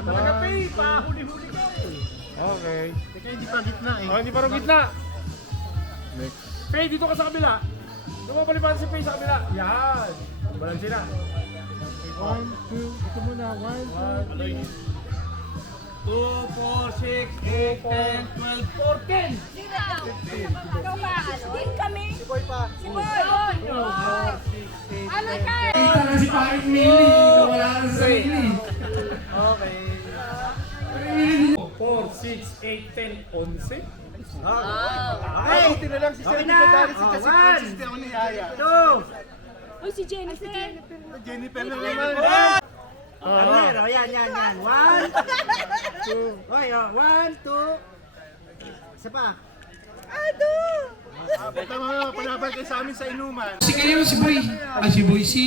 Talaga Pay, pa-huli-huli ka. Okay. Teka, hindi pa gitna eh. Oh, hindi pa rin gitna. Next. Pay, dito ka sa kabila. Lumapalipan si Pay sa kabila. Yan. Balansi na. 1, 2, ito muna. 1, 2, 3. 2, 4, 6, 8, 10, 12, 14. Ikaw ba? Din kami. Si Boy pa. Si Boy. Ano ka? Kita na si Paring Mili. Wala ka sa sarili. Okay. 4, 6, 8, 10, 11. Okay, buti na lang si Sir Nico dahil si Jessica Francis ako ni Yaya. 2. Uy, si Jennifer. Jennifer na naman. Pero yan. 1, 2. Hoy, 1, 2. Isa pa. Punta mga panabal kayo sa amin sa inuman. Si kayo si Boy. Si Boy, si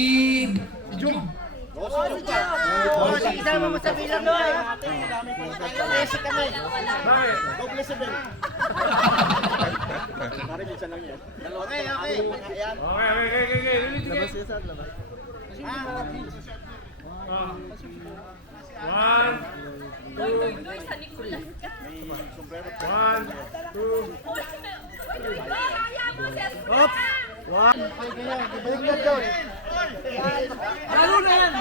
Jum. Isama mo sa bilang doon. Kasi kami. Bakit? Doble 7. Pare, minsan lang yan. Okay. Ayan. Okay. Ulitin kayo. One, two, 1, 2. Oops. Baliktad daw eh. Lalo na yan.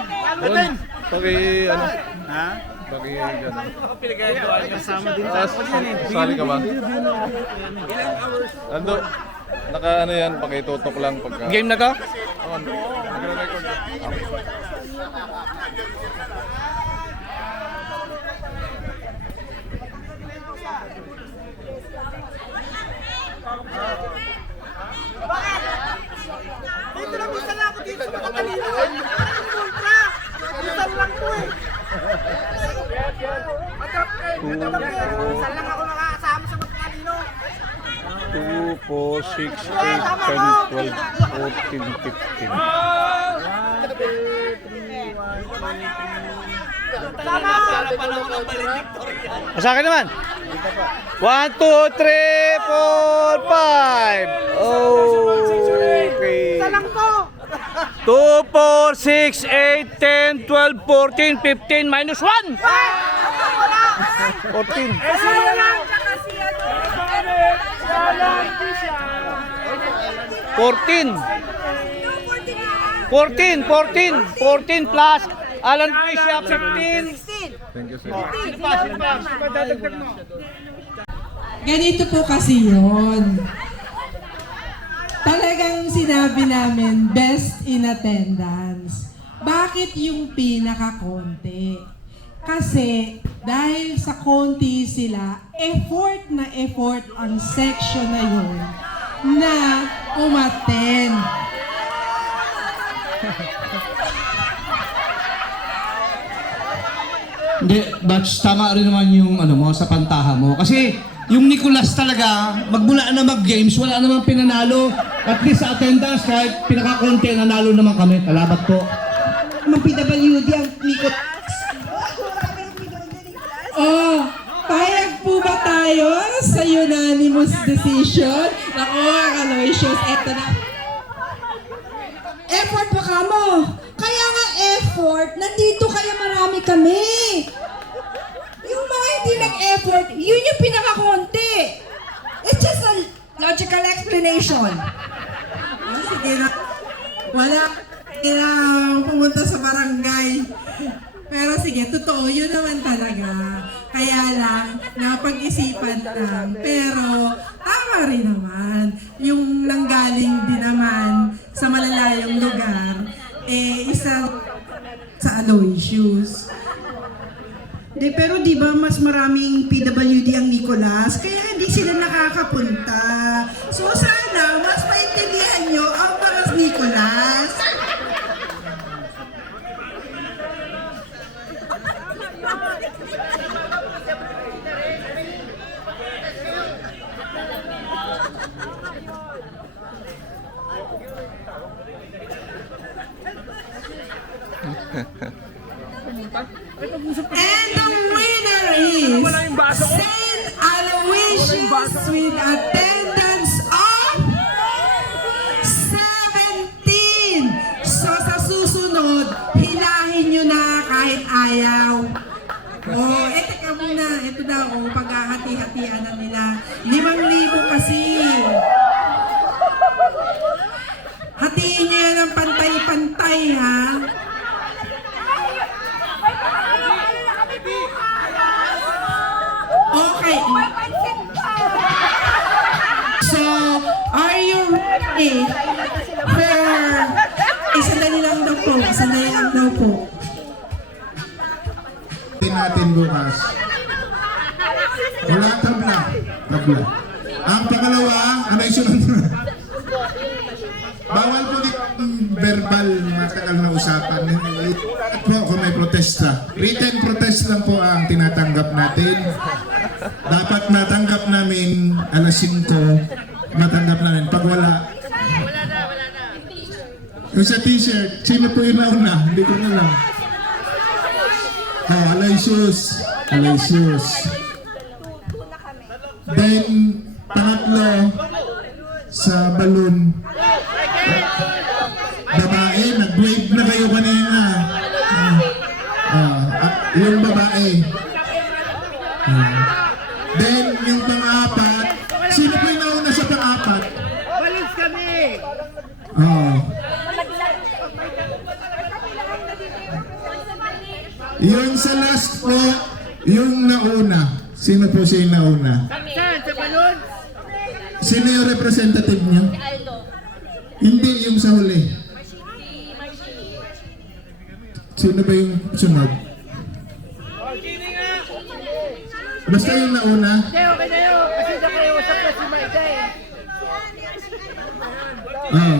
Paki, ano? Ha? Paki, gano'n. Pinagagawa niya. Kasama din. Sali ka ba? Ando, naka ano yan, pakitutok lang pagka... game na to? Oo, nagre-record yan. Dito lang isa lang ako dito sa katalino. Isa lang to eh. Isa lang ako nakakasama sa magkalino. 2, 4, 6, 8, 10, 12, 14, 15. Sa akin naman. 1, 2, 3, 4, 5. Okay. Isa lang to. 2, 4, 6, 8, 10, 12, 14, 15, minus 1. 14. Kasi 14 plus Alan Tricia 15. Thank you, sir. Ganito po kasi yun. Talagang sinabi namin, best in attendance. Bakit yung pinaka-konti? Kasi dahil sa konti sila, effort ang section na yun na umattend. Hindi, Batch, tama rin naman yung ano mo sa pantaha mo. Kasi yung Nicolas talaga, magmula na mag-games, wala namang pinanalo. At least sa attendance, kahit pinaka-konti, nanalo naman kami. Salamat po. Mga PWD ang Nicolas. Oh, payag po ba tayo sa unanimous decision? Naku, Aloysius, eto na. Effort pa ka mo. Kaya nga effort, nandito kaya marami kami. Yung mga hindi nag-effort, yun yung pinakakonti. It's just a logical explanation. Sige na. Wala kailangan pumunta sa barangay. Pero sige, totoo, yun naman talaga. Kaya lang, napag-isipan lang. Pero, tama rin naman. Yung nanggaling din naman sa malalayong lugar, isa sa Aloysius. Pero di ba mas maraming PWD ang Nicolas, kaya hindi sila nakakapunta. So sana, mas maintindihan nyo ang mga Nicolas. And the winner is St. Aloysius with attendance of 17. So sa susunod, hilahin nyo na kahit ayaw. Oh, teka muna. Ito daw, paghahati-hatian na nila. 5,000 kasi. Hatiin niyo yan ng pantay-pantay, ha? Okay. So, are you ready for... Sandali lang daw po. Sandali lang daw po. Natin bukas. Wala tabla. Tabla. Ang pangalawa, ano yung sunod? Bawal po di verbal matagal na usapan. At po kung may protesta. Written protest lang po ang tinatanggap natin. Dapat matanggap namin alas 5. Matanggap namin. Pag wala. Yung sa t-shirt, sino po yung nauna? Hindi ko alam. Oh, Aloysius. Aloysius. Then, pangatlo, sa balloon. Babae, nag-wave na kayo kanina. Yung babae. Then, yung pang-apat, sino po yung nauna sa pang-apat? Walis kami! Oh. Yung sa last po, yung nauna. Sino po siya yung nauna? Saan? Sa balon? Sino yung representative niyo? Hindi, yung sa huli. Sino ba yung sunod? Basta yung nauna. Hindi, okay na yun. Kasi nakiusap na si Maida eh.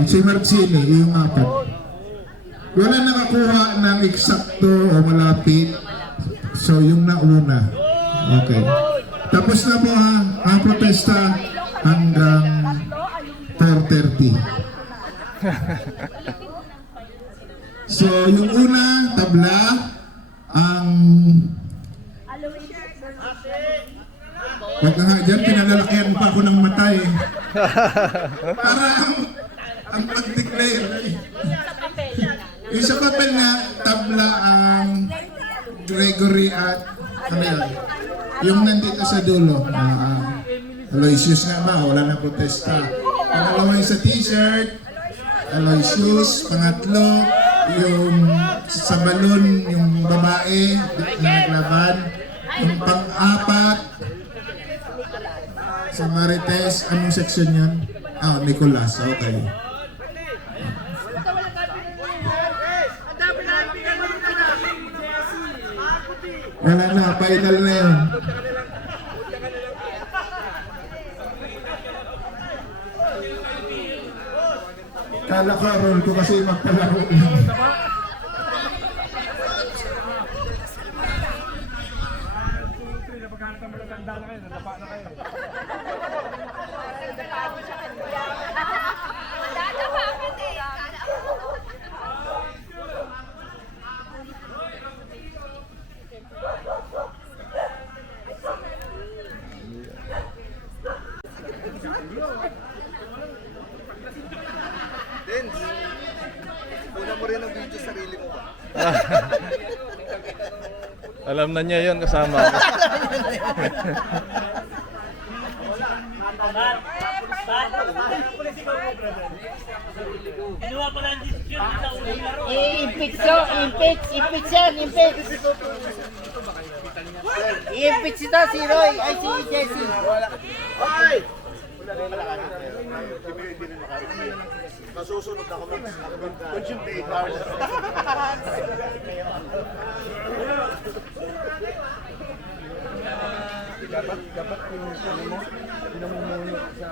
Si Marcini, yung apat. Wala nakakuha ng eksakto o malapit. So, yung nauna. Okay. Tapos na po ha, ang protesta hanggang 4:30. So, yung una, tabla, ang... Huwag ka nga dyan, pinalalakihan pa ako ng mata eh. Para ang pag-declare. Yung sa papel na tabla ang Gregory at ano yun? Yung nandito sa dulo. Aloysius nga ba? Wala na protesta. Pangalawa yung sa t-shirt. Aloysius. Pangatlo, yung sa balon, yung babae na naglaban. Yung pang-apat, sa Marites, anong section yun? Nicolas. Okay. Wala na, final na yun. Kala ko, roll ko kasi magpalaro. Una mo rin ang video sarili mo ba? Alam na niya yun, kasama ako. I-impeach ko! Impeach! Impeach yan! Impeach! I-impeach ito si Roy! Ay si Jesse! Ay! Masusunod ako mag-consume 8 hours. Dapat yung ano mo, pinamumuno sa